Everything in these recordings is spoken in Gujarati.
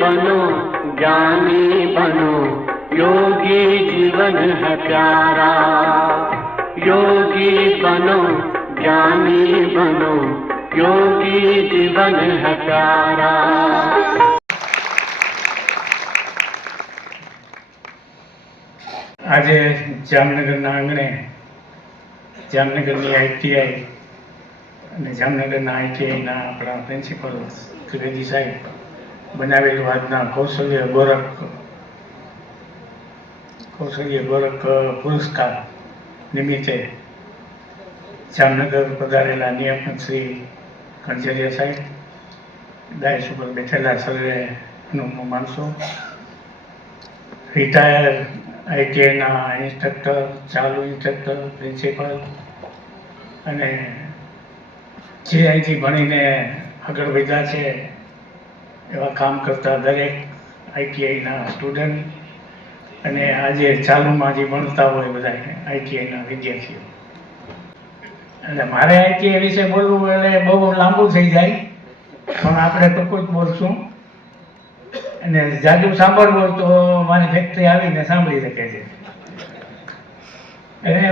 बनो ज्ञानी बनो, योगी जीवन है प्यारा। योगी बनो ज्ञानी बनो, योगी जीवन है प्यारा। આજે જામનગરના આંગણે જામનગરની આઈટીઆઈ અને જામનગરના આઈટીઆઈના આપણા પ્રિન્સિપલ ત્રિવેદી સાહેબ બનાવેલું આજના કૌશલ્ય ગોરખ પુરસ્કાર નિમિત્તે જામનગર પધારેલા નિયામક શ્રી કણઝરિયા સાહેબ, ડાયસ ઉપર બેઠેલા સર્વે અનુભવ માણસો, રિટાયર આઈટીઆઈના ઇન્સ્ટ્રક્ટર, ચાલુ ઇન્સ્ટ્રક્ટર, પ્રિન્સિપલ અને જે અહીંથી ભણીને આગળ વધ્યા છે એવા કામ કરતા દરેક આઈટીઆઈના સ્ટુડન્ટ અને આજે ચાલુમાં જે ભણતા હોય બધા આઈટીઆઈના વિદ્યાર્થીઓ. એટલે મારે આઈટીઆઈ વિશે બોલવું એટલે બહુ લાંબુ થઈ જાય, પણ આપણે ટૂંકું જ બોલશું. અને જાજુ સાંભળવું હોય તો મારી ફેક્ટરી આવીને સાંભળી શકે છે. એટલે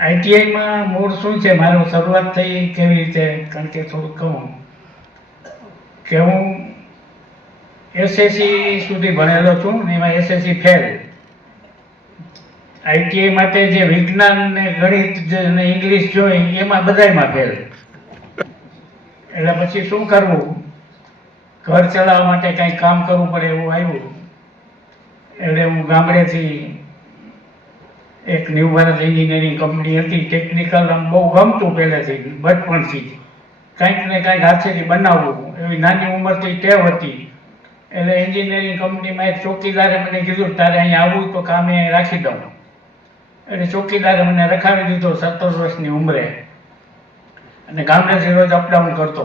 આઈટીઆઈમાં મૂળ શું છે, મારું શરૂઆત થઈ કેવી રીતે, કારણ કે થોડુંક કહું કે હું એસએસસી સુધી ભણેલો છું ને એમાં એસએસસી ફેલ. આઈટીઆઈ માટે જે વિજ્ઞાન ને ગણિત ને ઇંગ્લિશ જોઈ એમાં બધાયમાં ફેલ. એટલે પછી શું કરવું, ઘર ચલાવવા માટે કંઈ કામ કરવું પડે એવું આવ્યું. એટલે હું ગામડેથી એક ન્યૂ ભારત એન્જિનિયરિંગ કંપની હતી, ટેકનિકલ આમ બહુ ગમતું પહેલેથી, બચપણથી કંઈક ને કંઈક હાથેથી બનાવવું એવી નાની ઉંમરથી ટેવ હતી. એટલે એન્જિનિયરિંગ કંપનીમાં એક ચોકીદારે મને કીધું તારે અહીંયા આવવું તો કામે રાખી દઉં. એટલે ચોકીદારે મને રખાવી દીધો 17 વર્ષની ઉંમરે, અને ગામડેથી રોજ અપડાઉન કરતો.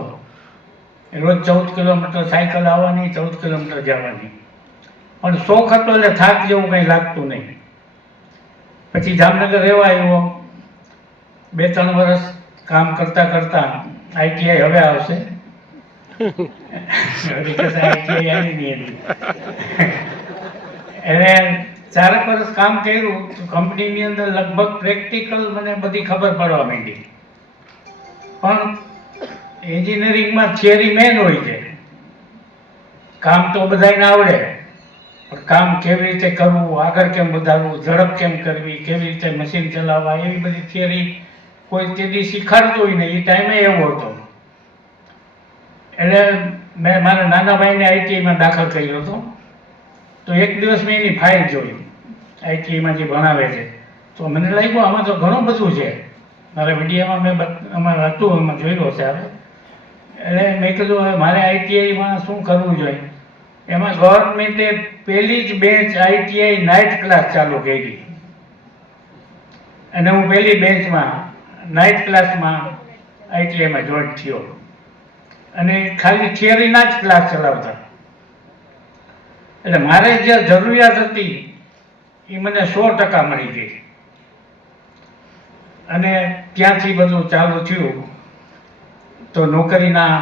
રોજ 14 કિલોમીટર સાયકલ આવવાની, 14 કિલોમીટર જવાની. પણ શોખ હતો એટલે થાક જેવું કંઈ લાગતું નહીં. પછી જામનગર રહેવા આવ્યો, 2-3 વર્ષ કામ કરતા કરતા આઈટીઆઈ હવે આવશે, આઈટીઆઈ આવી નહીં હતી. એટલે 4 વર્ષ કામ કર્યું તો કંપનીની અંદર લગભગ પ્રેક્ટિકલ મને બધી ખબર પડવા માંડી. પણ એન્જિનિયરિંગમાં થિયરી મેન હોય છે, કામ તો બધાને આવડે, પણ કામ કેવી રીતે કરવું, આગળ કેમ વધારવું, ઝડપ કેમ કરવી, કેવી રીતે મશીન ચલાવવા, એવી બધી થિયરી કોઈ તેથી શીખવાડતું હોય ને એ ટાઈમે એવો હતો. એટલે મેં મારા નાના ભાઈને આઈટીઆઈમાં દાખલ કર્યો હતો. તો એક દિવસ મેં એની ફાઇલ જોઈ, આઈટીઆઈમાં જે ભણાવે છે. તો મને લાગ્યું આમાં તો ઘણું બધું છે. મારા વિડીયોમાં મેં અમારે હતું એમાં જોયું હશે આવે. એટલે મેં કીધું હવે મારે આઈટીઆઈમાં શું કરવું જોઈએ. એમાં ગવર્મેન્ટે પહેલી જ બેન્ચ આઈટીઆઈ નાઇટ ક્લાસ ચાલુ કરી, અને હું પહેલી બેન્ચમાં નાઇટ ક્લાસમાં આઈટીઆઈમાં જોઈન થયો. અને ખાલી થિયરીના જ ક્લાસ ચલાવતા. એટલે મારે જે જરૂરિયાત હતી એ મને 100% મળી ગઈ. અને ત્યાંથી બધું ચાલુ થયું. તો નોકરીના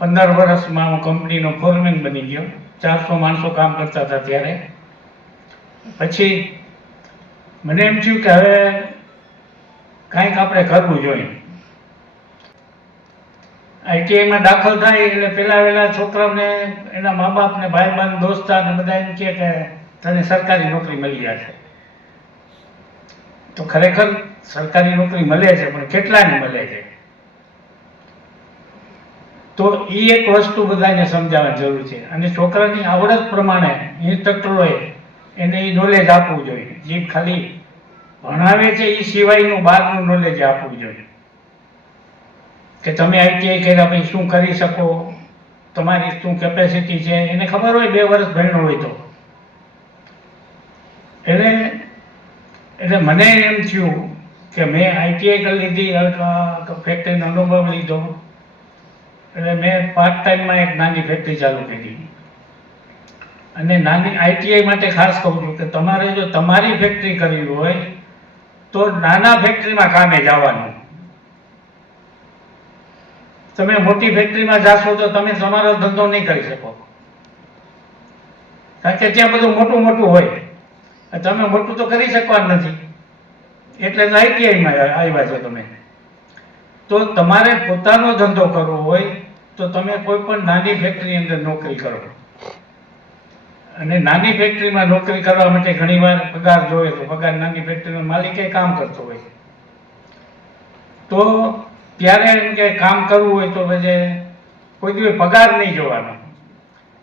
15 વર્ષમાં હું કંપનીનો ફોરમેન બની ગયો. 400 માણસો કામ કરતા હતા ત્યારે. પછી મને એમ થયું કે હવે કાંઈક આપણે કરવું જોઈએ. આઈટીઆઈમાં દાખલ થાય એટલે પહેલાં છોકરાઓને એના મા બાપને ભાઈબંધ દોસ્તાર ને બધા એમ કહે કે તને સરકારી નોકરી મળી જશે. તો ખરેખર સરકારી નોકરી મળે છે, પણ કેટલાને મળે છે? તો એ એક વસ્તુ બધાને સમજાવવાની જરૂર છે. અને છોકરાની આવડત પ્રમાણે ઇન્સ્ટ્રક્ટરોએ એને એ નોલેજ આપવું જોઈએ. જે ખાલી ભણાવે છે એ સિવાયનું બહારનું નોલેજ આપવું જોઈએ. કે તમે આઈટીઆઈ કર્યા પછી શું કરી શકો, તમારી શું કેપેસિટી છે, એને ખબર હોય 2 વર્ષ ભણ્યો હોય તો. એટલે મને એમ થયું કે મેં આઈટીઆઈ કરી લીધી, ફેક્ટરીનો અનુભવ લીધો. એટલે મેં પાર્ટ ટાઈમમાં એક નાની ફેક્ટરી ચાલુ કરી. અને નાની આઈટીઆઈ માટે ખાસ કહું છું કે તમારે જો તમારી ફેક્ટરી કરવી હોય તો નાના ફેક્ટરીમાં કામે જવાનું. તમે મોટી ફેક્ટરીમાં જાશો તો તમે તમારો ધંધો નહીં કરી શકો. કારણ કે ત્યાં બધું મોટું મોટું હોય, તમે મોટું તો કરી શકવાના નથી, એટલે તો આઈટીઆઈમાં આવ્યા છો તમે. તો તમારે પોતાનો ધંધો કરવો હોય તો તમે કોઈ પણ નાની ફેક્ટરીની અંદર નોકરી કરો, અને નાની ફેક્ટરીમાં નોકરી કરવા માટે ઘણીવાર પગાર જોઈએ, તો પગાર નાની ફેક્ટરીનો માલિકે કામ કરતો હોય, તો ત્યારે એમ કે કામ કરવું હોય તો પછી કોઈ દિવસ પગાર નહીં જોવાનો,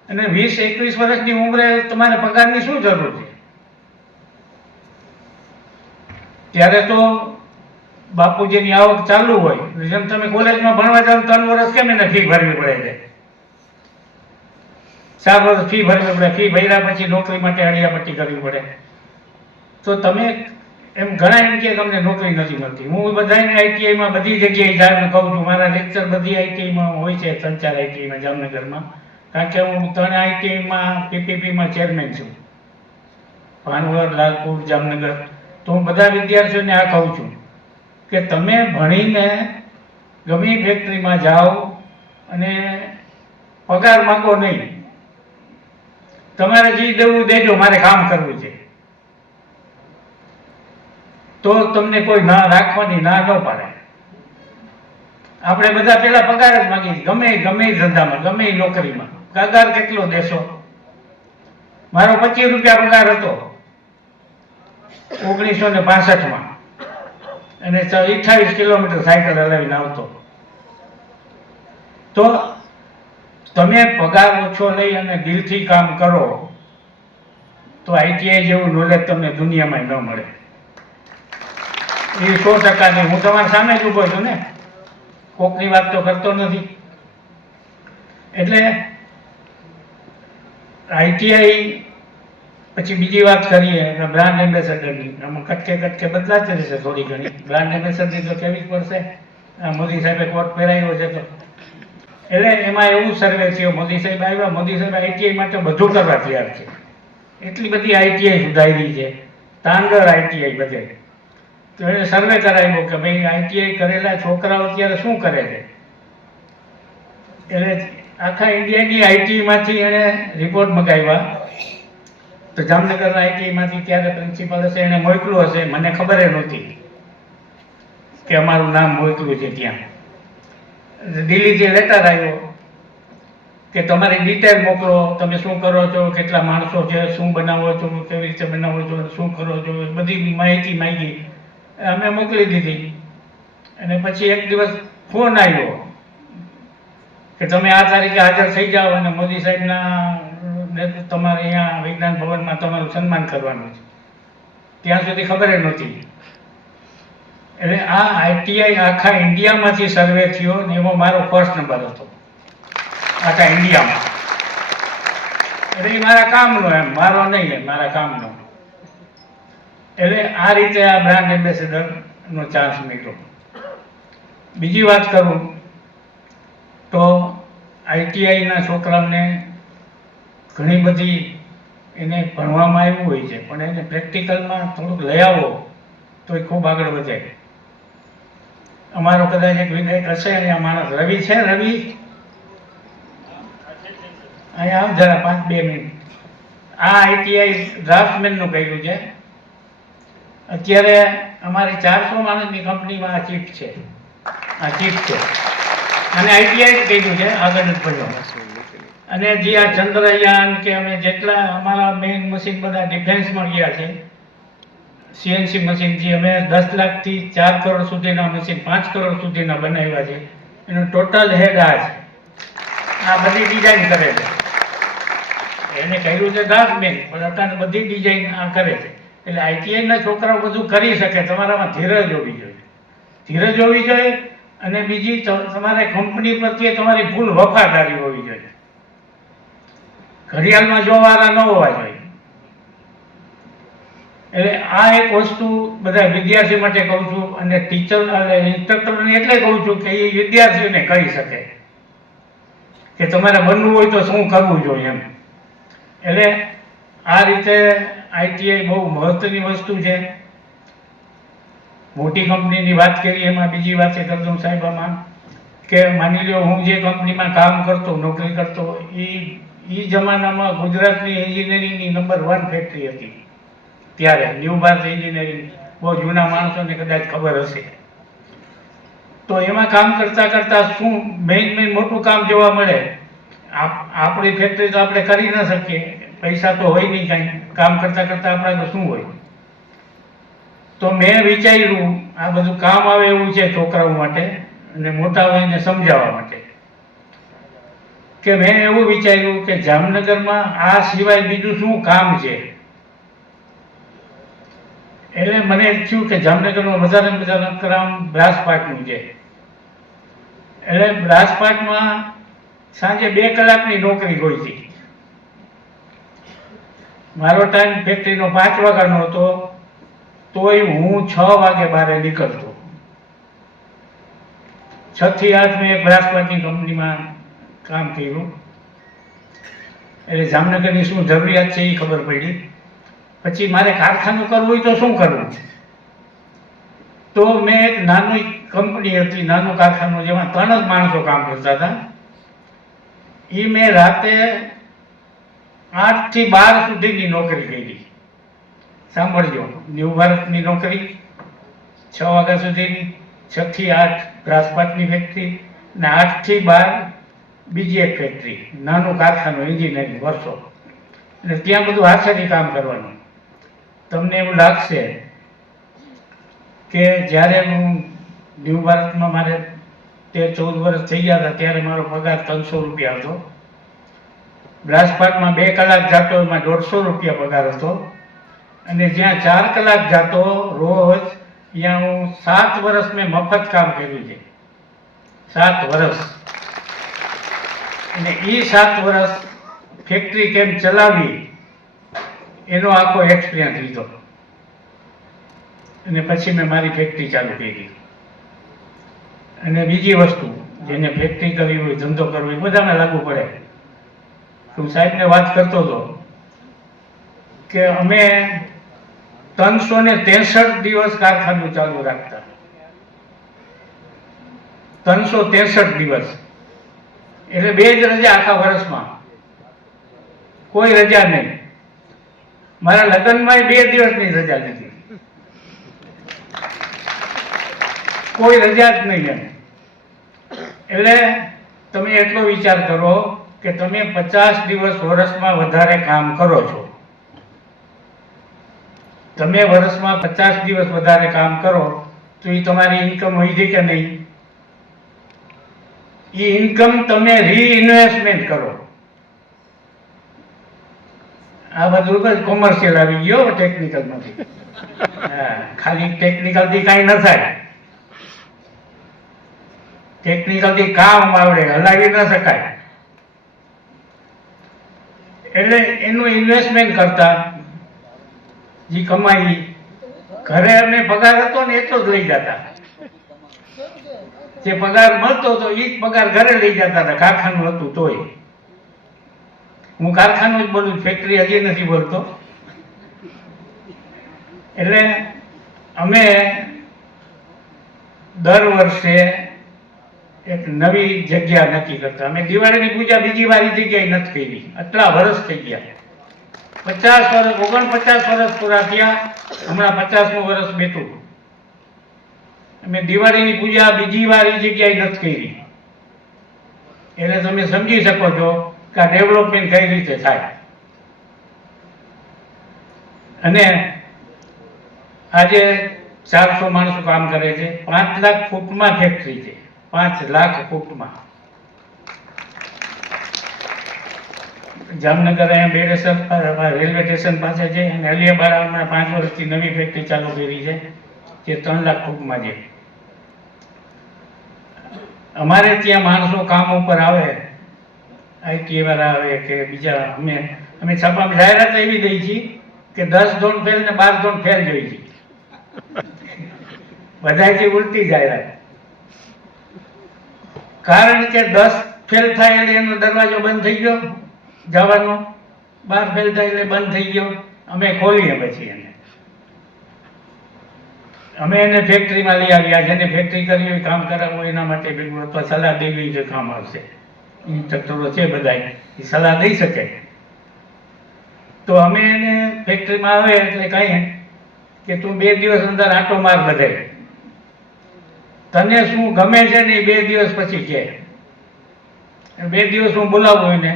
અને 20-21 વર્ષની ઉંમરે તમારે પગારની શું જરૂર છે? ત્યારે તો બાપુજીની આવક ચાલુ હોય, જેમ તમે કોલેજમાં ભણવા જાવ 3 વર્ષ કેમ એને ફી ભરવી પડે છે, 4 વર્ષ ફી ભરવી પડે, ફી ભર્યા પછી નોકરી માટે અડિયાપટ્ટી કરવી પડે. તો તમે એમ ઘણા એમ કે તમને નોકરી નથી મળતી. હું બધાને આઈટીઆઈમાં બધી જગ્યાએ જાણને કહું છું, મારા લેક્ચર બધી આઈટીઆઈમાં હોય છે, 3-4 આઈટીઆઈમાં જામનગરમાં, કારણ કે હું 3 આઈટીઆઈમાં પીપીપીમાં ચેરમેન છું, ભાનવડ, લાલપુર, જામનગર. તો હું બધા વિદ્યાર્થીઓને આ કહું છું કે તમે ભણીને ગમે ફેક્ટરીમાં જાઓ અને પગાર માંગો નહીં, તમારે જે દેવું દેજો, મારે કામ કરવું છે, તો તમને કોઈ ના રાખવાની ના ન પાડે. આપણે બધા પેલા પગાર જ માંગીએ, ગમે ધંધામાં, ગમે નોકરીમાં. પગાર કેટલો દેશો? મારો 25 રૂપિયા પગાર હતો 1965માં, અને 28 કિલોમીટર સાયકલ હલાવીને આવતો. તો તમે પગાર ઓછો લઈ અને દિલથી કામ કરો તો આઈટીઆઈ જેવું નોલેજ તમને દુનિયામાં ન મળે. એ 100%. હું તમારી સામે જ ઊભો છું ને, કોકની વાત તો કરતો નથી. એટલે આઈટીઆઈ પછી બીજી વાત કરીએ બ્રાન્ડ એમ્બેસેડરની. આમાં કટકે બદલાતી રહેશે થોડી ઘણી. બ્રાન્ડ એમ્બેસેડરની તો કેવી જ પડશે. મોદી સાહેબે કોટ પહેરાવ્યો છે તો એટલે એમાં એવું સર્વે થયો, મોદી સાહેબ આવ્યા, મોદી સાહેબ આઈટીઆઈ માટે બધું કરવા તૈયાર છે. એટલી બધી આઈટીઆઈ સુધારી છે, તાંગર આઈટીઆઈ બધે. તો એને સર્વે કરાવ્યો કે ભાઈ આઈટીઆઈ કરેલા છોકરાઓ અત્યારે શું કરે છે. એટલે આખા ઇન્ડિયાની આઈટીમાંથી એણે રિપોર્ટ મગાવ્યા. તો જામનગરના આઈટીઆઈમાંથી ત્યારે પ્રિન્સિપાલ હશે એને મોકલું હશે, મને ખબર નહોતી કે અમારું નામ મોકલું છે ત્યાં. દિલ્હીથી લેટર આવ્યો કે તમારી ડિટેલ મોકલો, તમે શું કરો છો, કેટલા માણસો છે, શું બનાવો છો, કેવી રીતે બનાવો છો, શું કરો છો, બધી માહિતી માંગી. અમે મોકલી દીધી. અને પછી એક દિવસ ફોન આવ્યો કે તમે આ તારીખે હાજર થઈ જાઓ અને મોદી સાહેબના તમારે અહીંયા વિજ્ઞાન ભવનમાં તમારું સન્માન કરવાનું છે. ત્યાં સુધી ખબર નહોતી. એટલે આ આઈટીઆઈ આખા ઇન્ડિયામાંથી સર્વે થયો ને એમાં મારો ફર્સ્ટ નંબર હતો આખા ઇન્ડિયામાં. એટલે એ મારા કામનો, એમ મારો નહીં, મારા કામનો. એટલે આ રીતે આ બ્રાન્ડ એમ્બેસેડરનો ચાન્સ મળ્યો. બીજી વાત કરું તો આઈટીઆઈના છોકરાઓને ઘણી બધી એને ભણવામાં આવ્યું હોય છે, પણ એને પ્રેક્ટિકલમાં થોડુંક લઈ આવો તો એ ખૂબ આગળ વધે. અમારો કદાચ એક વિધાયક હશે અહીંયા માણસ, રવિ છે, રવિ અહીંયા આવ જરા 5-2 મિનિટ. આ આઈટીઆઈ ડ્રાફ્ટમેનનું કર્યું છે. અત્યારે અમારી 400 માણસની કંપનીમાં આ ચીફ છે, આ ચીફ છે, અને આઈટીઆઈ કર્યું છે, આગળ જ ભણ્યો. અને જે આ ચંદ્રયાન કે અમે જેટલા અમારા મેઇન મશીન બધા ડિફેન્સમાં ગયા છે, સીએનસી મશીન જે અમે 10 લાખથી 4 કરોડ સુધીના મશીન, 5 કરોડ સુધીના બનાવ્યા છે, એનું ટોટલ હેડ આ છે. આ બધી ડિઝાઇન કરે છે. એને કહ્યું છે ડ્રાફ્ટમેન, પણ અત્યારે બધી ડિઝાઇન આ કરે છે. એટલે આઈટીઆઈના છોકરાઓ બધું કરી શકે. તમારામાં ધીરજ હોવી જોઈએ, ધીરજ હોવી જોઈએ. અને બીજી તમારે કંપની પ્રત્યે તમારી ફૂલ વફાદારી હોવી જોઈએ. ઘડિયાળમાં જોવાના ન હોવા જોઈએ. એટલે આ એક વસ્તુ બધા વિદ્યાર્થી માટે કહું છું, અને ટીચર અને ઇન્સ્ટ્રક્ટરને એટલે કહું છું કે એ વિદ્યાર્થીઓને કહી શકે કે તમારે બનવું હોય તો શું કરવું જોઈએ એમ. એટલે આ રીતે આઈટીઆઈ બહુ મહત્વની વસ્તુ છે. મોટી કંપનીની વાત કરીએ, એમાં બીજી વાત એ કરી દઉં સાહેબ આમાં કે માની લો હું જે કંપનીમાં કામ કરતો, નોકરી કરતો, એ જમાનામાં ગુજરાતની એન્જિનિયરિંગની નંબર 1 ફેક્ટરી હતી ત્યારે. ન્યૂ ભારત એન્જિનિયરિંગ, બહુ જૂના માણસોને કદાચ ખબર હશે. તો એમાં કામ કરતા કરતા શું મેઇન મોટું કામ જોવા મળે. આપણી ફેક્ટરી તો આપણે કરી ન શકીએ, પૈસા તો હોય નહીં કાંઈ, કામ કરતા કરતા આપણે તો શું હોય. તો મેં વિચાર્યું આ બધું કામ આવે એવું છે છોકરાઓ માટે અને મોટા હોય એને સમજાવવા માટે, કે મેં એવું વિચાર્યું કે જામનગરમાં આ સિવાય બીજું શું કામ છે. એટલે મને થયું કે જામનગરમાં વધારે વધારે કામ બ્રાસપાટનું છે. એટલે બ્રાસપાટમાં સાંજે 2 કલાકની નોકરી હોય છે. મારો ટાઈમ ફેક્ટરીનો 5 વાગ્યાનો હતો, તોય હું 6 વાગે બહાર નીકળતો. 6 થી 8 મેં બ્રાસપાટની કંપનીમાં કામ કર્યું. એટલે જામનગરની શું જરૂરિયાત છે એ ખબર પડી. પછી મારે કારખાનું કરવું હોય તો શું કરવું? તો મેં એક નાની કંપની હતી, નાનું કારખાનું, જેમાં 3 જ માણસો કામ કરતા હતા. એ મેં રાતે 8 થી 12 સુધીની નોકરી કરી. સાંભળજો, ન્યૂ ભારતની નોકરી 6 વાગ્યા સુધીની, 6 થી 8 બ્રાસપાટની ફેક્ટરી, ને 8 થી 12 બીજી એક ફેક્ટરી, નાનું કારખાનું, એન્જિનિયરિંગ વર્ષો. એટલે ત્યાં બધું હાથેથી કામ કરવાનું. તમને એવું લાગશે કે જ્યારે હું ન્યૂ ભારતમાં મારે 13-14 વર્ષ થઈ ગયા હતા ત્યારે મારો પગાર 300 રૂપિયા હતો. બ્રાસપાટમાં 2 કલાક જતો એમાં 150 રૂપિયા પગાર હતો. અને જ્યાં 4 કલાક જતો રોજ, ત્યાં હું 7 વર્ષ મેં મફત કામ કર્યું છે. 7 વર્ષ. અને એ 7 વર્ષ ફેક્ટરી કેમ ચલાવી એનો આખો એક્સપિરિયન્સ લીધો. અને પછી મેં મારી ફેક્ટરી ચાલુ કરી. અને બીજી વસ્તુ, જેને ફેક્ટરી કરવી હોય, ધંધો કરવો હોય, બધાને લાગુ પડે. હું સાહેબને વાત કરતો હતો કે અમે 363 દિવસ કારખાનું ચાલુ રાખતા. 363 દિવસ. એટલે 2 જ રજા આખા વર્ષમાં, કોઈ રજા નહીં. મારા લગ્નમાં 2 દિવસની રજા લીધી, કોઈ રજા જ નહીં એમ. એટલે તમે એટલો વિચાર કરો કે તમે 50 દિવસ વર્ષમાં વધારે કામ કરો છો. તમે વર્ષમાં 50 દિવસ વધારે કામ કરો તો એ તમારી ઇન્કમ વધી કે નહીં? એ ઇન્કમ તમે રીઇન્વેસ્ટમેન્ટ કરો. આ બધું કોમર્શિયલ આવી ગયો, ટેકનિકલ નથી. હા, ખાલી ટેકનિકલથી કાંઈ ન થાય. ટેકનિકલથી કામ આવડે, હલાવી ન શકાય. એટલે એનું ઇન્વેસ્ટમેન્ટ કરતા જે કમાઈ, ઘરે અમે પગાર હતો ને એટલો જ લઈ જતા. જે પગાર મળતો હતો એ જ પગાર ઘરે લઈ જતા હતા. કારખાનું હતું તોય. હું કારખાનું જ બોલું, ફેક્ટરી હજી નથી બોલતો. એટલે અમે દર વર્ષે એક નવી જગ્યા નક્કી કરતા. અમે દિવાળીની પૂજા બીજી વાર એ જગ્યાએ નથી કરી. આટલા વર્ષ થઈ ગયા, 50 વર્ષ, 49 વર્ષ પૂરા થયા. હમણાં 50મું વર્ષ બેઠું. અમે દિવાળીની પૂજા બીજી વાર એ જગ્યાએ નથી કરી. એટલે તમે સમજી શકો છો કે આ ડેવલપમેન્ટ કઈ રીતે થાય. અને આજે 400 માણસો કામ કરે છે. 5 લાખ ફૂટમાં ફેક્ટરી છે. 5 લાખ ફૂટમાં. જામનગર અહીંયા બેડેસર રેલવે સ્ટેશન પાસે છે. અને અલિયાબાડા હમણાં 5 વર્ષથી નવી ફેક્ટરી ચાલુ કરી છે જે 3 લાખ ફૂટમાં છે. અમારે ત્યાં માણસો કામ ઉપર આવે, આઈટી વાળા આવે કે બીજા, અમે છાપામાં જાહેરાત એવી દઈ છીએ કે 10 ધોરણ ફેલ ને 12 ધોરણ ફેલ જોઈ છે. બધાથી ઉલટી જાહેરાત. કારણ કે 10 ફેલ થાય એટલે એનો દરવાજો બંધ થઈ ગયો જવાનો, 12 ફેલ થાય એટલે બંધ થઈ ગયો. અમે ખોલીએ પછી એને. અમે એને ફેક્ટરીમાં લઈ આવ્યા, જેને ફેક્ટરી કરવી હોય કામ કરાવવું એના માટે ભેગું, અથવા સલાહ દેવી જે કામ આવશે, ઇન્સ્ટ્રક્ટરો છે બધા એ સલાહ દઈ શકે. તો અમે એને ફેક્ટરીમાં આવે એટલે કહીએ કે તું 2 દિવસ અંદર આંટો માર બધે, તને શું ગમે છે ને એ 2 દિવસ પછી કે. 2 દિવસ હું બોલાવું એને,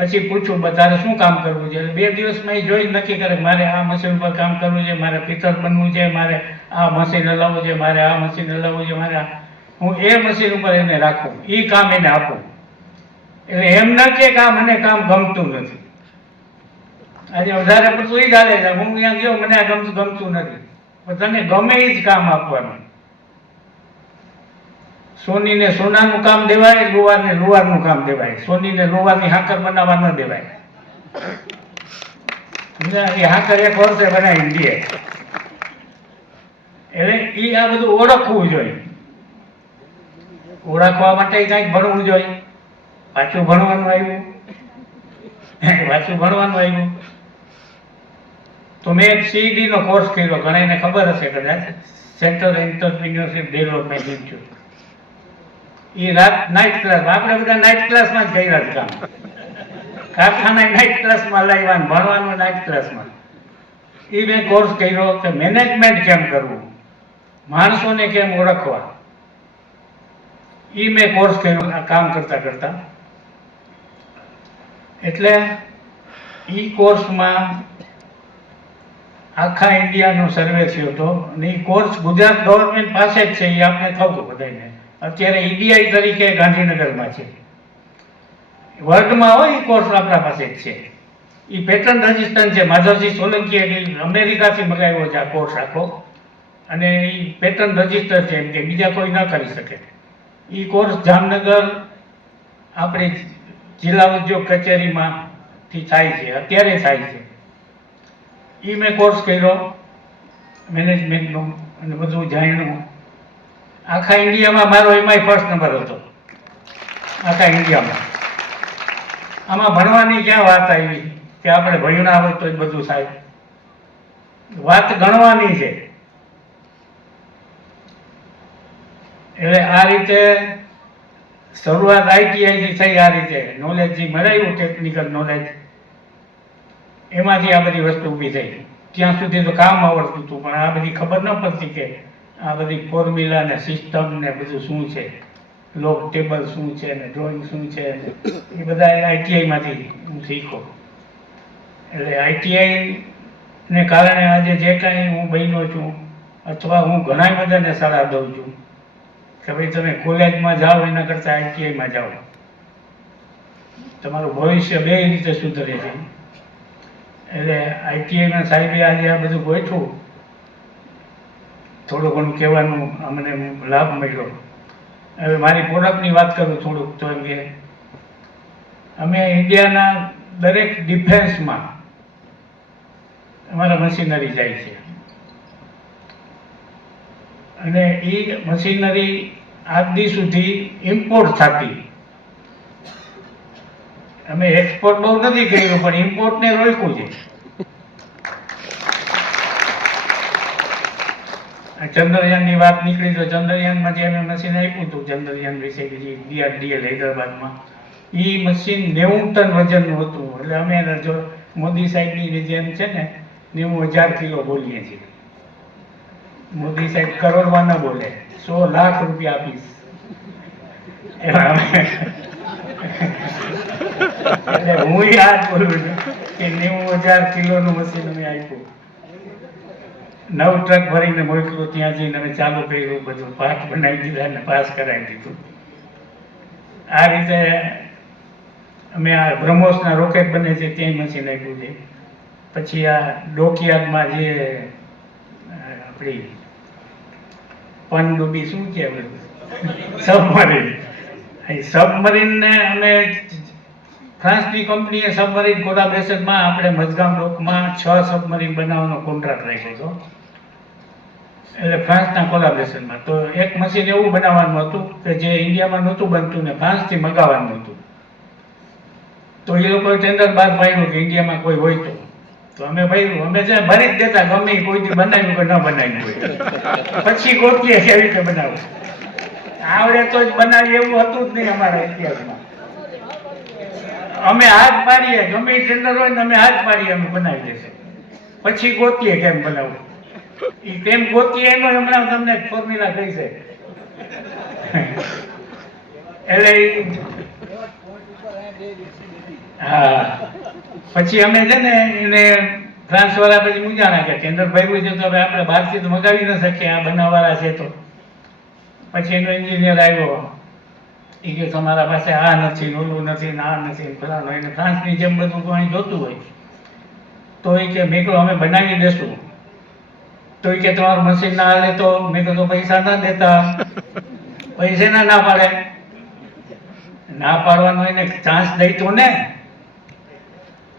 પછી પૂછું તારે શું કામ કરવું છે. 2 દિવસમાં એ જોઈ નક્કી કરે મારે આ મશીન પર કામ કરવું છે, મારે પિત્તળ બનવું છે, મારે આ મશીન હલાવવું છે, મારે આ મશીન હલાવવું છે, મારે હું એ મશીન ઉપર એને રાખું, એ કામ એને આપું. એટલે એમ ના કે આ મને કામ ગમતું નથી. આજે વધારે પડતું એ ચાલે છે, હું ત્યાં ગયો મને આ ગમતું નથી, પણ તને ગમે એ જ કામ આપવાનું. સોનીને સોનાનું કામ દેવાય, લુહારને લુહારનું કામ દેવાય. સોનીને લોહારની હાકર બનાવવા ન દેવાય. એ હાકર 1 વર્ષે બનાવી દે. એટલે એ આ બધું ઓળખવું જોઈએ. ઓળખવા માટે કંઈક ભણવું જોઈએ. પાછું ભણવાનું આવ્યું. તો મેં એક CED નો કોર્સ કર્યો, ઘણાને ખબર હશે કદાચ, સેન્ટર એન્ટરપ્રિન્યોરશિપ ડેવલપમેન્ટ ઇન્સ્ટિટ્યૂટ. એ નાઇટ ક્લાસ, આપણે બધા નાઇટ ક્લાસમાં જ કર્યા જ કામ. કારખાના નાઇટ ક્લાસમાં લાવ્યા, ભણવાનું નાઇટ ક્લાસમાં. એ મેં કોર્સ કર્યો કે મેનેજમેન્ટ કેમ કરવું, માણસોને કેમ ઓળખવા. એ મેં કોર્સ કર્યો આ કામ કરતા. એટલે એ કોર્સમાં આખા ઇન્ડિયાનો સર્વે થયો હતો, અને એ કોર્સ ગુજરાત ગવર્મેન્ટ પાસે જ છે, એ આપણે ખબર બધાને. અત્યારે EDI તરીકે ગાંધીનગરમાં છે. વર્લ્ડમાં હોય એ કોર્સ આપણા પાસે જ છે. એ પેટર્ન રજિસ્ટર છે. માધવજી સોલંકી અમેરિકાથી મંગાવ્યો છે આ કોર્સ આખો, અને એ પેટર્ન રજિસ્ટર છે, એમ કે બીજા કોઈ ન કરી શકે. એ કોર્સ જામનગર આપણી જિલ્લા ઉદ્યોગ કચેરીમાંથી થાય છે, અત્યારે થાય છે. એ મેં કોર્સ કર્યો મેનેજમેન્ટનો, અને બધું જાણ્યું. આખા ઇન્ડિયામાં મારો એમાંય ફર્સ્ટ નંબર હતો, આખા ઇન્ડિયામાં. આમાં ભણવાની ક્યાં વાત આવી કે આપણે ભણ્યા હોય તો જ બધું થાય? વાત ગણવાની છે. એટલે આ રીતે શરૂઆત ITI થી થઈ. આ રીતે નોલેજ જે મળ્યું, ટેકનિકલ નોલેજ, એમાંથી આ બધી વસ્તુ ઊભી થઈ. ત્યાં સુધી તો કામ આવડતું હતું, પણ આ બધી ખબર ન પડતી કે આ બધી ફોર્મ્યુલા ને સિસ્ટમ ને બધું શું છે, લોગ ટેબલ શું છે ને ડ્રોઈંગ શું છે, એ બધા ITI માંથી હું શીખો. એટલે ITI ને કારણે આજે જે કાંઈ હું બન્યો છું, અથવા હું ઘણા બધાને સલાહ દઉં છું કે ભાઈ તમે કોલેજમાં જાઓ એના કરતાં ITIમાં જાઓ, તમારું ભવિષ્ય 2 રીતે સુધરે છે. એટલે ITIમાં સાહેબે આજે આ બધું ગોઠવું, થોડું ઘણું કહેવાનું અમને લાભ મળ્યો. હવે મારી પ્રોડક્ટની વાત કરું થોડુંક, તો એમ કે અમે ઇન્ડિયાના દરેક ડિફેન્સમાં અમારા મશીનરી જાય છે, અને એ મશીનરી આજ દી સુધી ઇમ્પોર્ટ થતી. અમે એક્સપોર્ટ બહુ નથી કર્યું, પણ ઇમ્પોર્ટને રોક્યું છે. ચંદ્રયાનની વાત નીકળી તો ચંદ્રયાનમાંથી અમે મશીન આપ્યું હતું, ચંદ્રયાન વિશે DRDL હૈદરાબાદમાં. એ મશીન 90 ટન વજનનું હતું. એટલે અમે જો મોદી સાહેબની જેમ છે ને 90,000 કિલો બોલીએ છીએ. મોદી સાહેબ કરોડમાં ન બોલે, 100 લાખ રૂપિયા આપીશ. એટલે હું યાદ બોલું છું કે 90,000 કિલોનું મશીન અમે આપ્યું. 9 ટ્રક ભરીને મોકલ્યું, ત્યાં જઈને અમે ચાલુ કર્યું, બધું પાર્ટ બનાવી દીધા અને પાસ કરાવી દીધું. આ રીતે અમે આ બ્રહ્મોસના રોકેટ બને છે ત્યાં મશીન આપ્યું છે. પછી આ ડોકયાર્ડમાં જે આપણી પનડુબી શું કહેવાય, સબમરીન, એ સબમરીનને અમે ફ્રાન્સની કંપનીએ સબમરીન કોલાબરેશનમાં આપણે મઝગામ ડોકમાં 6 સબમરીન બનાવવાનો કોન્ટ્રાક્ટ રાખ્યો હતો. એટલે ફ્રાન્સના કોલાબરેશનમાં. તો એક મશીન એવું બનાવવાનું હતું કે જે ઇન્ડિયામાં નહોતું બનતું ને ફ્રાન્સથી મંગાવવાનું હતું. તો એ લોકોએ ટેન્ડર બહાર પાડ્યું કે ઇન્ડિયામાં કોઈ હોય તો તો અમે ભાઈ અમે છે ભરી જ દેતા, ગમે ઈ કોઈ દી બનાવ્યું કે ન બનાવ્યું હોય. પછી ગોતીએ કેવી રીતે બનાવવું. આવડે તો જ બનાવી એવું હતું જ નહીં અમારા ઇતિહાસમાં. અમે હાથ પાડીએ, ગમે ઈ ટેન્ડર હોય ને અમે હાથ પાડીએ, અમે બનાવી દેશે. પછી ગોતીએ કેમ બનાવવું. ઈ કેમ ગોતીએ એનો હમણાં તમને ફોર્મ્યુલા કહી છે. એટલે હા, પછી અમે છે ને એને ફ્રાન્સ વાળા પછી મૂંઝાણા કે ટેન્ડર ભર્યું છે તો હવે આપણે બહારથી તો મગાવી ન શકીએ, આ બનાવવાળા છે તો. પછી એનો એન્જિનિયર આવ્યો, એ કે તમારા પાસે આ નથી, ઓલું નથી, આ નથી, ફલાણું. એને ફ્રાન્સની જેમ બધું પાણી જોતું હોય તો એ કે મેં કહ્યું અમે બનાવી દેશું. તો એ કે તમારું મશીન ના હાલે તો? મેં કહ્યું પૈસા ના દેતા. પૈસા ના પાડે, ના પાડવાનો એને ચાન્સ દઈ તો ને.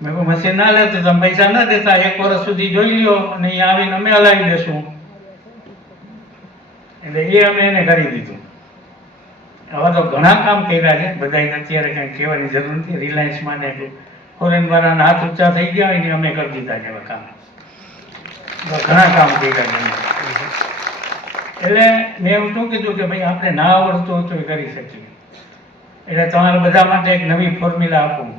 મેં કહ્યું મશીન ના લે તો તમે પૈસા ના દેતા, 1 વર્ષ સુધી જોઈ લ્યો અને અહીંયા આવીને અમે હલાવી દેશું. એટલે એ અમે એને કરી દીધું. હવે તો ઘણા કામ કર્યા છે બધાને, અત્યારે કંઈ કહેવાની જરૂર નથી. રિલાયન્સમાં ને ફોરેન વાળાના હાથ ઊંચા થઈ ગયા હોય ને અમે કરી દીધા છે કામ. ઘણા કામ કર્યા છે. એટલે મેં એવું શું કીધું કે ભાઈ આપણે ના આવડતું હોય તો એ કરી શકીએ. એટલે તમારા બધા માટે એક નવી ફોર્મ્યુલા આપું.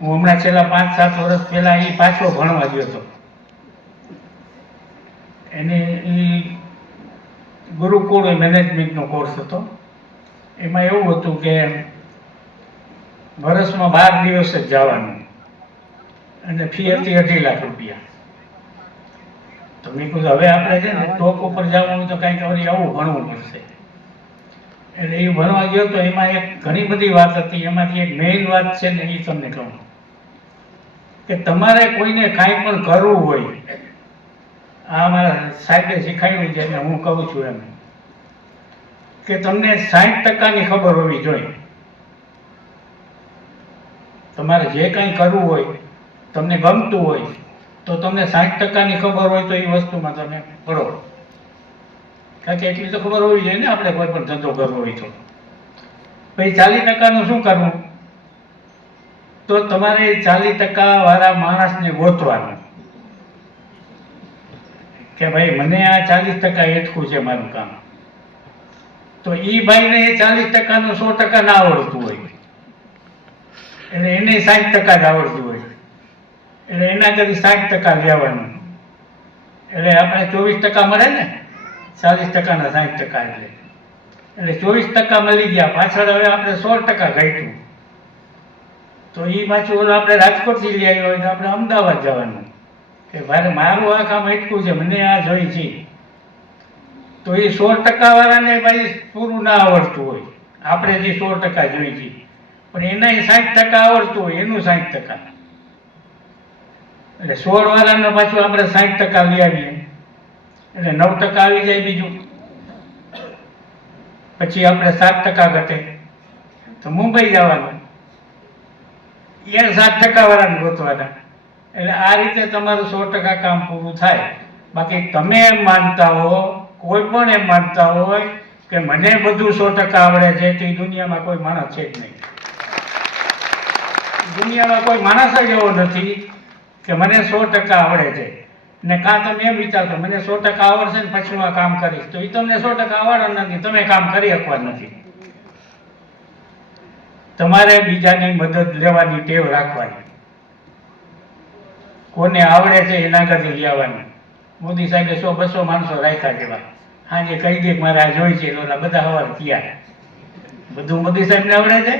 હું હમણાં છેલ્લા 5-7 વર્ષ પહેલા એ પાછો ભણવા ગયો હતો. એને ગુરુકુળ મેનેજમેન્ટનો કોર્સ હતો. એમાં એવું હતું કે વર્ષમાં 12 દિવસ જ જવાનું અને ફી હતી 2.5 લાખ રૂપિયા. તો મેં કીધું હવે આપણે છે ને ટોપ ઉપર જવાનું તો કાંઈક હવે આવું ભણવું પડશે. એટલે એ ભણવા ગયો તો એમાં એક ઘણી બધી વાત હતી. એમાંથી એક મેઇન વાત છે ને એ તમને કહું કે તમારે કોઈને કાંઈ પણ કરવું હોય, આ મારા સાહેબે શીખાયું છે અને હું કહું છું એમ કે તમને 60%ની ખબર હોવી જોઈએ. તમારે જે કંઈ કરવું હોય, તમને ગમતું હોય તો તમને 60%ની ખબર હોય તો એ વસ્તુમાં તમે કરો. કારણ કે એટલી તો ખબર હોવી જોઈએ ને આપણે કોઈ પણ ધંધો કરવો હોય તો. પછી 40%નું શું કરવું? તો તમારે 40% વાળા માણસને ગોતવાનું કે ભાઈ મને આ 40% એટકું છે મારું કામ. તો એ ભાઈને એ 40%નું 100% ના આવડતું હોય, એટલે એને 60% જ આવડતું હોય, એટલે એના કદી 60% લેવાનું. એટલે આપણે 24% મળે ને, 40%ના 60%. એટલે 24% મળી ગયા. પાછળ હવે આપણે 16% ઘટ્યું. તો એ પાછું ઓલું આપણે રાજકોટથી લઈ આવ્યો હોય તો આપણે અમદાવાદ જવાનું કે ભાઈ મારું આ કામ એટલું છે, મને આ જોઈ છે. તો એ 16% વાળાને ભાઈ પૂરું ના આવડતું હોય, આપણે જે 16% જોઈ છે, પણ એના 60% આવડતું હોય, એનું 60%. એટલે 16 વાળાને પાછું આપણે 60% લઈ આવીએ એટલે 9% આવી જાય બીજું. પછી આપણે 7% ઘટે તો મુંબઈ જવાનું, એ 7% વાળાને ગોતવાના. એટલે આ રીતે તમારું 100% કામ પૂરું થાય. બાકી તમે એમ માનતા હો, કોઈ પણ એમ માનતા હોય કે મને બધું 100% આવડે છે, તો એ દુનિયામાં કોઈ માણસ છે જ નહીં. દુનિયામાં કોઈ માણસ જ એવો નથી કે મને 100% આવડે છે. ને કાં તમે એમ વિચારતો મને 100% આવડશે ને પછી હું આ કામ કરીશ, તો એ તમને 100% આવડવાનું નથી, તમે કામ કરી શકવા નથી. તમારે બીજાની મદદ લેવાની ટેવ રાખવાની. કોને આવડે છે એના આગળથી લઈ આવવાની. મોદી સાહેબે 100-200 માણસો રાખ્યા જેવા. હાજે કહી દે મારે આ જોઈ છે, ઓલા બધા હવાર થયા. બધું મોદી સાહેબને આવડે છે,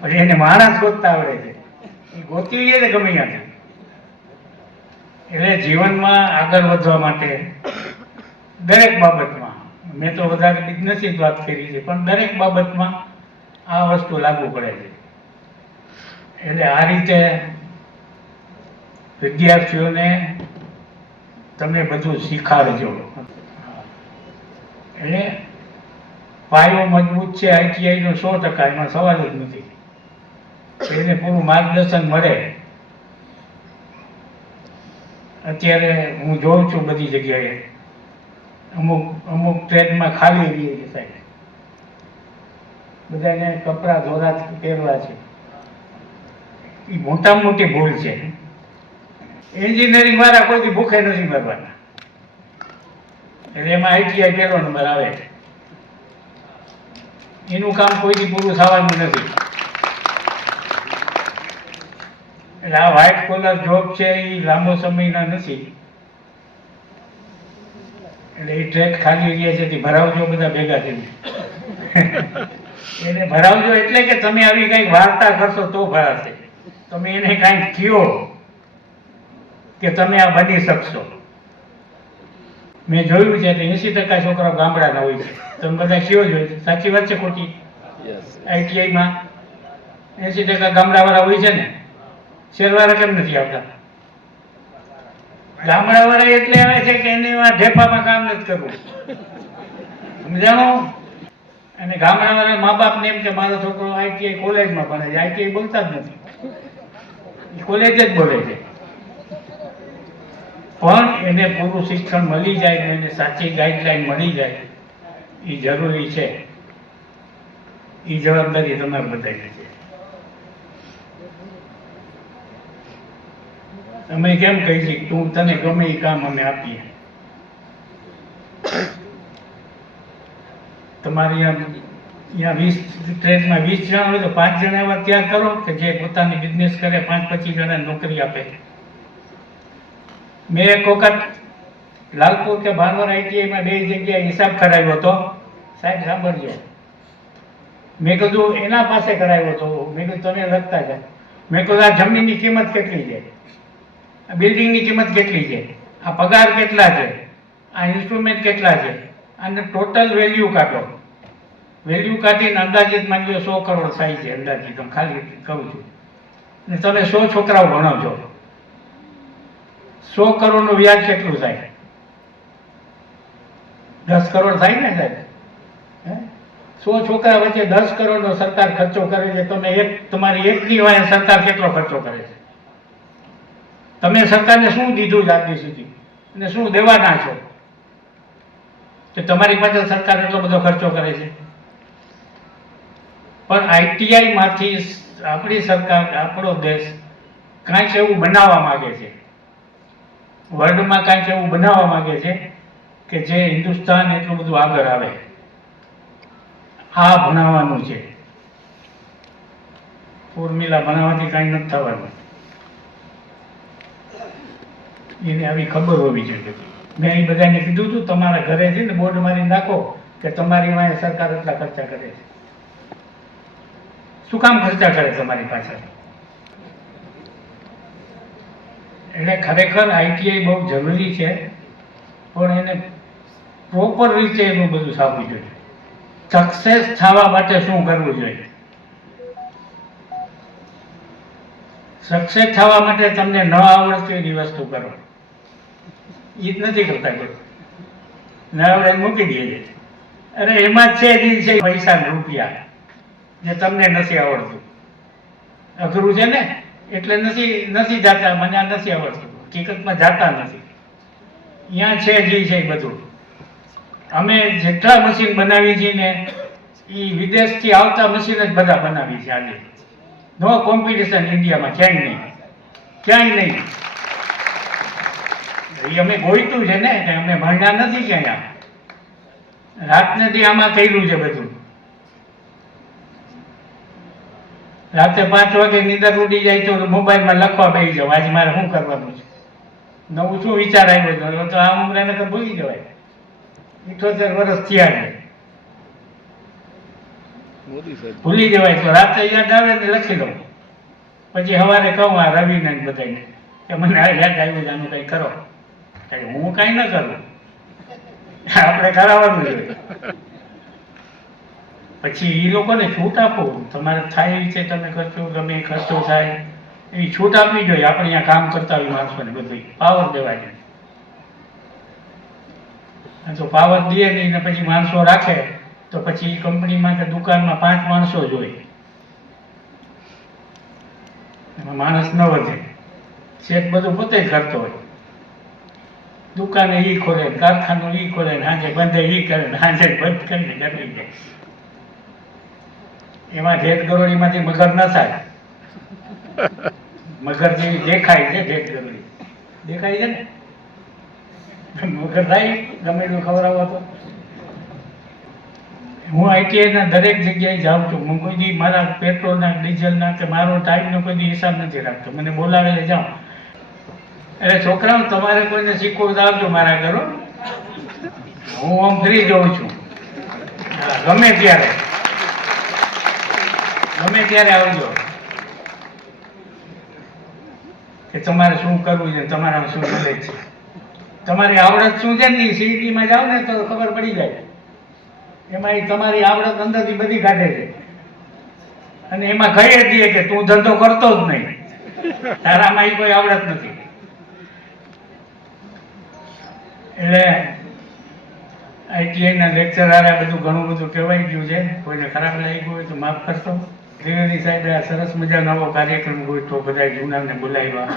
પછી એને માણસ ગોતતા આવડે છે. એ ગોતી લે ને ગમે ત્યાંથી. એટલે જીવનમાં આગળ વધવા માટે દરેક બાબતમાં, મેં તો વધારે બિઝનેસની જ વાત કરી છે, પણ દરેક બાબતમાં આ વસ્તુ લાગુ પડે છે. એટલે આ રીતે વિદ્યાર્થીઓને તમે બધું શીખાડજો. એટલે પાયો મજબૂત છે આઈટીઆઈનો 100%, એમાં સવાલ જ નથી. એને પૂરું માર્ગદર્શન મળે. અત્યારે હું જોઉં છું બધી જગ્યાએ અમુક ટ્રેનમાં ખાલી રહી છે સાહેબ, બધાને કપડાં ધોરા પહેરવા છે. એ મોટામાં મોટી ભૂલ છે. એન્જિનિયરિંગ વાળા કોઈ ભૂખે નથી મરવાના, એટલે એમાં આઈટીઆઈ પહેલો નંબર આવે છે. એનું કામ કોઈથી પૂરું થવાનું નથી. એટલે આ વ્હાઇટ કોલર જોબ છે એ લાંબો સમયના નથી. એટલે એ ટ્રેક ખાલી રહ્યા છે તે ભરાવજો બધા ભેગા થઈને. એને ભરાવજો એટલે કે તમે આવી કંઈક વાર્તા કરશો તો ભરાશે. તમે એને કાંઈક કહો કે તમે આ બની શકશો. મેં જોયું છે કે 80% છોકરાઓ ગામડાના હોય છે. તમે બધા કયો જોઈએ, સાચી વાત છે ખોટી? આઈટીઆઈમાં 80% ગામડાવાળા હોય છે ને, શહેરવાળા કેમ નથી આવતા? ગામડાવાળા એટલે આવે છે કે એને ઢેફામાં કામ નથી કરવું, સમજાણો? અને ગામડાવાળા મા બાપને એમ કે મારો છોકરો આઈટીઆઈ કોલેજમાં ભણે છે, આઈટીઆઈ બોલતા જ નથી, કોલેજ જ બોલે છે. પણ એને પૂરું શિક્ષણ મળી જાય ને એને સાચી ગાઈડલાઈન મળી જાય એ જરૂરી છે. એ જવાબદારી તમારે બધાની છે. અમે કેમ કહી છીએ તું તને ગમે એ કામ અમે આપીએ. તમારી અહીંયા 20 ટ્રેડમાં 20 જણા હોય તો 5 જણા એવા તૈયાર કરો કે જે પોતાની બિઝનેસ કરે, 5-25 જણા નોકરી આપે. મેં એક વખત લાલપુર કે ભાનવર આઈટીઆઈમાં 2 જગ્યાએ હિસાબ કરાવ્યો હતો. સાહેબ સાંભળજો, મેં કીધું એના પાસે કરાવ્યો હતો. મેં કીધું તમે લખતા જાય. મેં કીધું આ જમીનની કિંમત કેટલી છે, આ બિલ્ડિંગની કિંમત કેટલી છે, આ પગાર કેટલા છે, આ ઇન્સ્ટ્રુમેન્ટ કેટલા છે, અને ટોટલ વેલ્યુ કાઢો. વેલ્યુ કાઢીને અંદાજિત માની લો 100 કરોડ થાય છે અંદાજિત, હું ખાલી કહું છું. અને તમે 100 છોકરાઓ ભણાવજો, 100 કરોડનું વ્યાજ કેટલું થાય? 10 કરોડ થાય ને સાહેબ? 100 છોકરા વચ્ચે 10 કરોડનો સરકાર ખર્ચો કરે છે. તમે તમારી એકની વાય સરકાર કેટલો ખર્ચો કરે છે? તમે સરકારને શું દીધું છે આજ સુધી અને શું દેવાના છો કે તમારી પાસે સરકાર એટલો બધો ખર્ચો કરે છે? પણ આઈટીઆઈ માંથી આપણી સરકાર, આપણો દેશ કાંઈક એવું બનાવવા માંગે છે, વર્લ્ડમાં કાંઈક એવું બનાવવા માંગે છે કે જે હિન્દુસ્તાન એટલું બધું આગળ આવે. આ ભણાવવાનું છે. ફોર્મ્યુલા ભણાવવાથી કાંઈ નથી થવાનું. એને આવી ખબર હોવી જોઈએ. મેં એ બધાને કીધું હતું તમારા ઘરે છે ને બોર્ડ મારી નાખો કે તમારી વાંહે સરકાર એટલા ખર્ચા કરે છે. શું કામ ખર્ચા કરે તમારી પાસે? એટલે ખરેખર આઈટીઆઈ બહુ જરૂરી છે, પણ એને પ્રોપર રીતે એનું બધું થવું જોઈએ. સક્સેસ થવા માટે શું કરવું જોઈએ? સક્સેસ થવા માટે તમને ન આવડતી એવી વસ્તુ કરો. એ જ નથી કરતા કોઈ. ન આવડે મૂકી દે છે. અરે એમાં જ છે પૈસા ને રૂપિયા, જે તમને નથી આવડતું. અઘરું છે ને એટલે નથી જાતા. મને આ નથી આવડતું, હકીકતમાં જાતા નથી. અહીંયા છે જે છે બધું. અમે જેટલા મશીન બનાવી છીએ ને એ વિદેશથી આવતા મશીન જ બધા બનાવી છે આજે. નો કોમ્પિટિશન ઇન્ડિયામાં ક્યાંય નહીં, ક્યાંય નહીં. એ અમે ગોઈતું છે ને કે અમે ભણ્યા નથી ક્યાંય. રાતને દી આમાં કર્યું છે બધું. રાતે 5 વાગે નીંદર ઉડી જાય તો મોબાઈલમાં લખવા બેસી જાવ આજે મારે શું કરવાનું છે, નવું શું વિચાર આવ્યો છે. તો આ ઉંમરે તો ભૂલી જવાય. 78 વર્ષ થયા છે, ભૂલી જવાય. તો રાતે યાદ આવે ને લખી દઉં, પછી સવારે કહું આ રવિને બધાને કે મને આ યાદ આવ્યું છે, આનું કંઈ કરો. હું કાંઈ ન કરું, આપણે કરાવવાનું જોઈએ. પછી એ લોકોને છૂટ આપો. તમારે થાય એવી છે તમે ખર્ચો, ગમે એ ખર્ચો થાય એવી છૂટ આપવી જોઈએ. આપણે અહીંયા કામ કરતા હોય માણસોને બધું પાવર દેવાય. તો પાવર દે નહીં ને પછી માણસો રાખે તો પછી કંપનીમાં કે દુકાનમાં 5 માણસો જ હોય, એમાં માણસ ન વધે. ચેક બધું પોતે જ કરતો હોય. દુકાને ઈ ખોલે, કારખાનું ઈ ખોલે, સાંજે બંધે ઈ કરે, સાંજે બંધ કરીને ગરમી જાય. એમાં ઢેટ ગરોળીમાંથી મગર ન થાય. મગર જેવી દેખાય છે ઢેટ ગરોળી, દેખાય છે ને? વગર થાય ગમે એટલું ખવડાવો તો. હું ITI ના દરેક જગ્યાએ જાઉં છું. હું કોઈ દી મારા પેટ્રોલના ડીઝલના કે મારો ટાઈમનો કોઈ દી હિસાબ નથી રાખતો. મને બોલાવે એટલે જાઉં. એટલે છોકરાઓ તમારે કોઈને શીખવું તો આવજો મારા ઘરો. હું આમ ફ્રી જોઉં છું. હા, ગમે ત્યારે આવજો કે તમારે શું કરવું છે, તમારા શું નોલેજ છે, તમારી આવડત શું છે ને. CET માં જાઓ ને તો ખબર પડી જાય. એમાં તમારી આવડત અંદરથી બધી કાઢે છે અને એમાં કહી જ દે કે તું ધંધો કરતો જ નહીં, તારામાં કોઈ આવડત નથી. એટલે ITI ના લેક્ચર આ બધું ઘણું બધું કહેવાઈ ગયું છે. કોઈને ખરાબ લાગ્યું હોય તો માફ કરશો. ત્રિવેદી સાહેબે આ સરસ મજાનો નવો કાર્યક્રમ ગોઠવો, બધા જૂનાને બોલાવ્યા.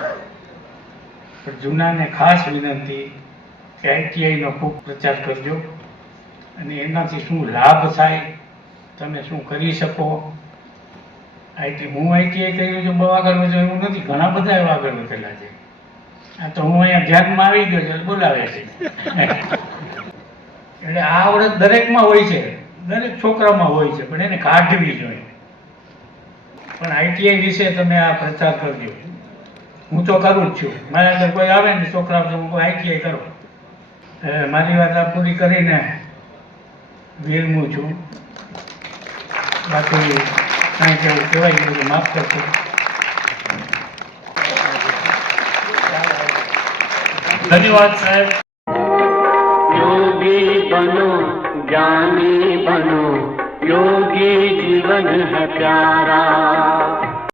પણ જૂનાને ખાસ વિનંતી કે ITI નો ખૂબ પ્રચાર કરજો અને એનાથી શું લાભ થાય, તમે શું કરી શકો. હું ITI કર્યું છું, બહુ આગળ વધ્યો એવું નથી. ઘણા બધા એવા આગળ વધેલા છે. આ તો હું અહીંયા ધ્યાનમાં આવી ગયો છે બોલાવે છે. એટલે આ આવડત દરેકમાં હોય છે, દરેક છોકરામાં હોય છે, પણ એને કાઢવી જોઈએ. પણ ITI વિશે તમે આ પ્રચાર કરજો. હું તો કરું જ છું. મારા અંદર કોઈ આવે ને છોકરાઓ તો હું ITI કરો. મારી વાત આ પૂરી કરીને વિરમું છું. બાકી કાંઈ કેવું કહેવાય ગયું તો માફ કરશો. ધન્યવાદ સાહેબ. योगी बनो ज्ञानी बनो, योगी जीवन है प्यारा।